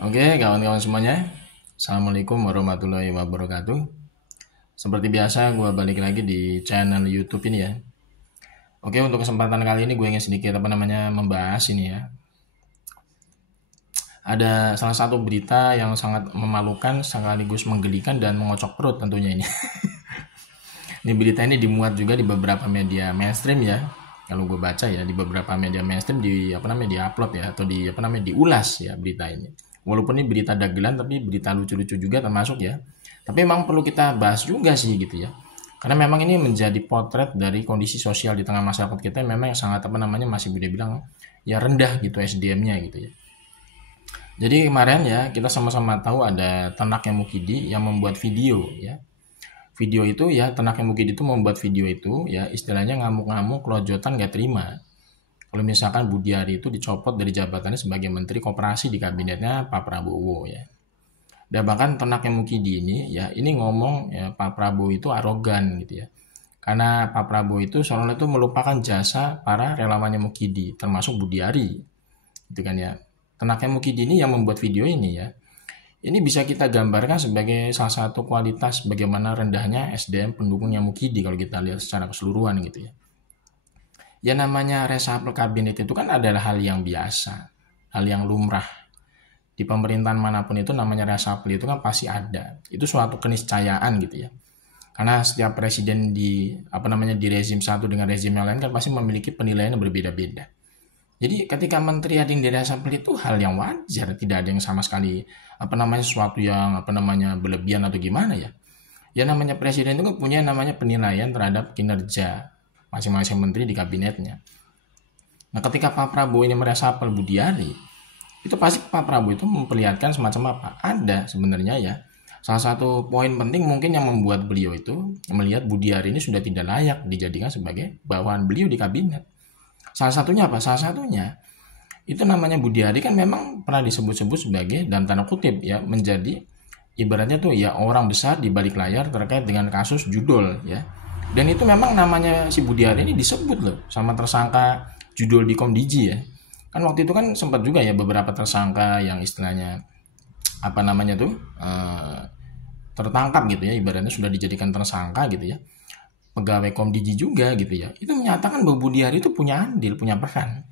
Oke, kawan-kawan semuanya. Assalamualaikum warahmatullahi wabarakatuh. Seperti biasa, gue balik lagi di channel YouTube ini ya. Oke, untuk kesempatan kali ini gue ingin sedikit membahas ini ya. Ada salah satu berita yang sangat memalukan, sekaligus menggelikan dan mengocok perut tentunya ini. Ini berita ini dimuat juga di beberapa media mainstream ya. Kalau gue baca ya di beberapa media mainstream diupload ya atau diulas ya berita ini. Walaupun ini berita dagelan tapi berita lucu-lucu juga termasuk ya. Tapi memang perlu kita bahas juga sih gitu ya. Karena memang ini menjadi potret dari kondisi sosial di tengah masyarakat kita yang memang yang sangat masih boleh bilang ya rendah gitu SDM-nya gitu ya. Jadi kemarin ya kita sama-sama tahu ada Tanaknya Mukidi yang membuat video ya. Video itu ya Tanaknya Mukidi itu membuat video itu ya istilahnya ngamuk-ngamuk kelojotan gak terima. Kalau misalkan Budiari itu dicopot dari jabatannya sebagai Menteri Koperasi di kabinetnya Pak Prabowo ya. Dan bahkan Tanaknya Mukidi ini ya ini ngomong ya Pak Prabowo itu arogan gitu ya. Karena Pak Prabowo itu seolah itu melupakan jasa para relawannya Mukidi termasuk Budiari gitu kan ya. Tanaknya Mukidi ini yang membuat video ini ya. Ini bisa kita gambarkan sebagai salah satu kualitas bagaimana rendahnya SDM pendukungnya Mukidi kalau kita lihat secara keseluruhan gitu ya. Ya namanya reshuffle kabinet itu kan adalah hal yang biasa, hal yang lumrah. Di pemerintahan manapun itu namanya reshuffle itu kan pasti ada. Itu suatu keniscayaan gitu ya. Karena setiap presiden di rezim satu dengan rezim yang lain kan pasti memiliki penilaian yang berbeda-beda. Jadi ketika menteri ada yang diresapel itu hal yang wajar, tidak ada yang sama sekali sesuatu yang berlebihan atau gimana ya. Ya namanya presiden itu kan punya namanya penilaian terhadap kinerja masing-masing menteri di kabinetnya. Nah, ketika Pak Prabowo ini meresapel Budiari, itu pasti Pak Prabowo itu memperlihatkan semacam apa? Ada sebenarnya ya. Salah satu poin penting mungkin yang membuat beliau itu melihat Budiari ini sudah tidak layak dijadikan sebagai bawahan beliau di kabinet. Salah satunya apa? Salah satunya itu namanya Budiari kan memang pernah disebut-sebut sebagai dalam tanda kutip ya menjadi ibaratnya tuh ya orang besar di balik layar terkait dengan kasus judul ya. Dan itu memang namanya si Budiari ini disebut loh sama tersangka judul di Komdiji ya. Kan waktu itu kan sempat juga ya beberapa tersangka yang istilahnya apa namanya tuh tertangkap gitu ya ibaratnya sudah dijadikan tersangka gitu ya pegawai Komdiji juga gitu ya itu menyatakan bahwa Budiari itu punya andil punya peran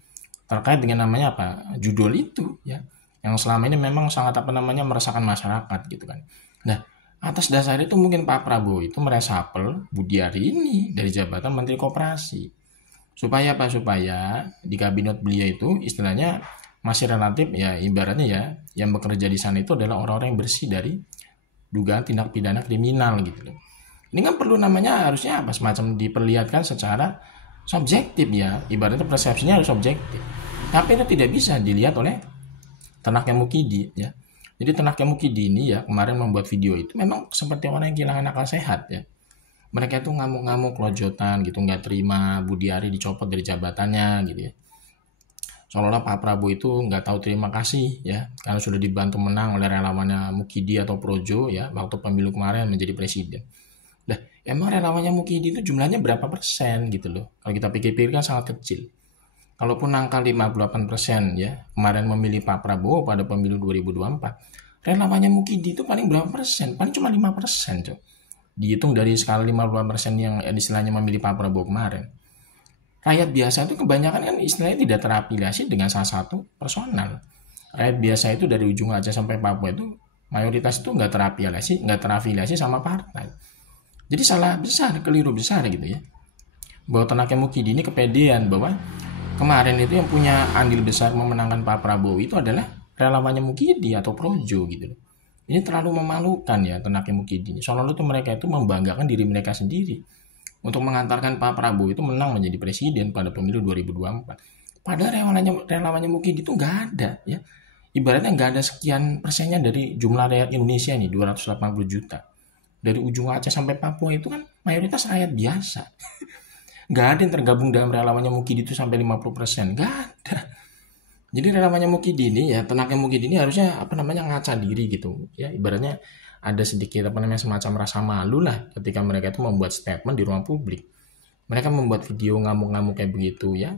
terkait dengan namanya apa judul itu ya yang selama ini memang sangat meresahkan masyarakat gitu kan. Nah atas dasar itu mungkin Pak Prabowo itu meresapel Budiari ini dari jabatan Menteri Koperasi supaya apa supaya di kabinet beliau itu istilahnya masih relatif ya ibaratnya ya yang bekerja di sana itu adalah orang-orang yang bersih dari dugaan tindak pidana kriminal gitu loh. Ini kan perlu namanya harusnya apa semacam diperlihatkan secara subjektif ya, ibaratnya persepsinya harus objektif. Tapi itu tidak bisa dilihat oleh Tanaknya Mukidi ya. Jadi Tanaknya Mukidi ini ya kemarin membuat video itu memang seperti orang yang kehilangan akal sehat ya. Mereka itu ngamuk-ngamuk lojotan gitu, nggak terima Budiari dicopot dari jabatannya gitu ya. Seolah-olah Pak Prabowo itu nggak tahu terima kasih ya karena sudah dibantu menang oleh relawannya Mukidi atau Projo ya waktu pemilu kemarin menjadi presiden. Nah, emang relawannya Mukidi itu jumlahnya berapa persen gitu loh. Kalau kita pikir-pikir kan sangat kecil. Kalaupun angka 58% ya, kemarin memilih Pak Prabowo pada pemilu 2024, relawannya Mukidi itu paling berapa persen? Paling cuma 5%, Cok. Dihitung dari skala 58% yang istilahnya memilih Pak Prabowo kemarin. Rakyat biasa itu kebanyakan kan istilahnya tidak terafiliasi dengan salah satu personal. Rakyat biasa itu dari ujung Aceh sampai Papua itu mayoritas itu nggak terafiliasi sama partai. Jadi salah besar, keliru besar gitu ya. Bahwa Tanaknya Mukidi ini kepedean bahwa kemarin itu yang punya andil besar memenangkan Pak Prabowo itu adalah relawannya Mukidi atau Projo gitu loh. Ini terlalu memalukan ya Tanaknya Mukidi ini. Soalnya itu mereka itu membanggakan diri mereka sendiri untuk mengantarkan Pak Prabowo itu menang menjadi presiden pada pemilu 2024. Padahal relawannya Mukidi itu nggak ada ya. Ibaratnya nggak ada sekian persennya dari jumlah rakyat Indonesia nih 280 juta. Dari ujung Aceh sampai Papua itu kan mayoritas rakyat biasa. Nggak ada yang tergabung dalam relawannya Mukidi itu sampai 50%. Nggak ada. Jadi relawannya Mukidi ini ya, tenaknya Mukidi ini harusnya ngaca diri gitu. Ya ibaratnya ada sedikit semacam rasa malu lah ketika mereka itu membuat statement di ruang publik. Mereka membuat video ngamuk-ngamuk kayak begitu ya.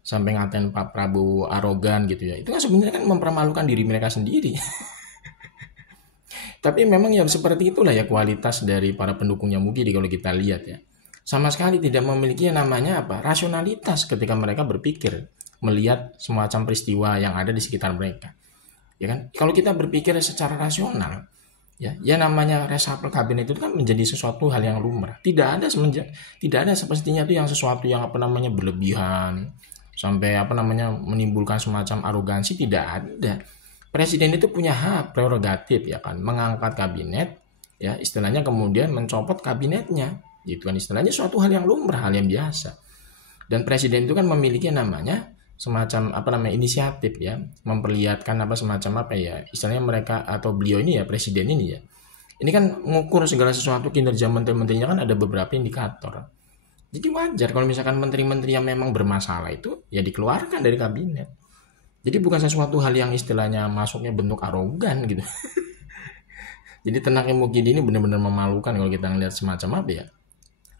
sampai ngatain Pak Prabowo arogan gitu ya. Itu kan sebenarnya kan mempermalukan diri mereka sendiri. Tapi memang ya seperti itulah ya kualitas dari para pendukungnya Mukidi kalau kita lihat ya. Sama sekali tidak memiliki yang namanya apa? Rasionalitas ketika mereka berpikir, melihat semacam peristiwa yang ada di sekitar mereka. Ya kan? Kalau kita berpikir secara rasional, ya namanya reshuffle kabinet itu kan menjadi sesuatu hal yang lumrah. Tidak ada sepertinya itu yang sesuatu yang apa namanya berlebihan sampai apa namanya menimbulkan semacam arogansi, tidak ada. Presiden itu punya hak prerogatif ya kan, mengangkat kabinet ya istilahnya, kemudian mencopot kabinetnya. Itu kan istilahnya suatu hal yang lumrah, hal yang biasa. Dan presiden itu kan memiliki namanya semacam apa namanya inisiatif ya, memperlihatkan apa semacam apa ya istilahnya mereka atau beliau ini ya, presiden ini ya, ini kan mengukur segala sesuatu kinerja menteri-menterinya kan ada beberapa indikator. Jadi wajar kalau misalkan menteri-menteri yang memang bermasalah itu ya dikeluarkan dari kabinet. Jadi bukan sesuatu hal yang istilahnya masuknya bentuk arogan gitu. Jadi tenaknya Mukidi ini benar-benar memalukan kalau kita ngelihat semacam apa ya,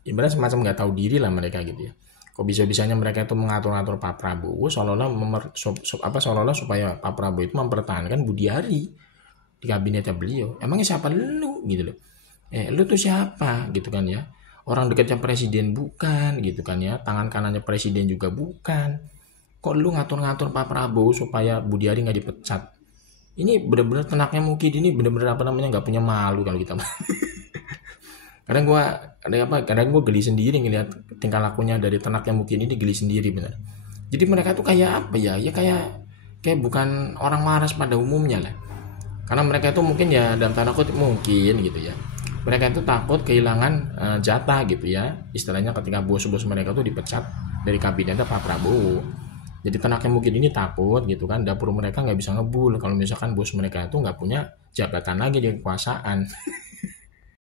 ibarat semacam nggak tahu diri lah mereka gitu ya. Kok bisa-bisanya mereka itu mengatur-atur Pak Prabowo seolah-olah supaya Pak Prabowo itu mempertahankan Budiari di kabinetnya beliau. Emangnya siapa lu gitu loh. Lu tuh siapa gitu kan ya. Orang dekatnya presiden bukan gitu kan ya. Tangan kanannya presiden juga bukan. Kok lu ngatur-ngatur Pak Prabowo supaya Budiari nggak dipecat. Ini benar-benar tenaknya Mukidi ini benar-benar apa namanya nggak punya malu kalau kita. Kadang gue geli sendiri ngelihat tingkah lakunya dari tenaknya Mukidi ini, geli sendiri bener. Jadi mereka tuh kayak apa ya? Ya kayak bukan orang waras pada umumnya lah. Karena mereka itu mungkin ya dalam tanda kutip mungkin gitu ya. Mereka itu takut kehilangan jatah gitu ya. Istilahnya ketika bos-bos mereka tuh dipecat dari kabinetnya Pak Prabowo. Jadi tenaknya Mukidi ini takut gitu kan, dapur mereka nggak bisa ngebul kalau misalkan bos mereka itu nggak punya jabatan lagi di kekuasaan.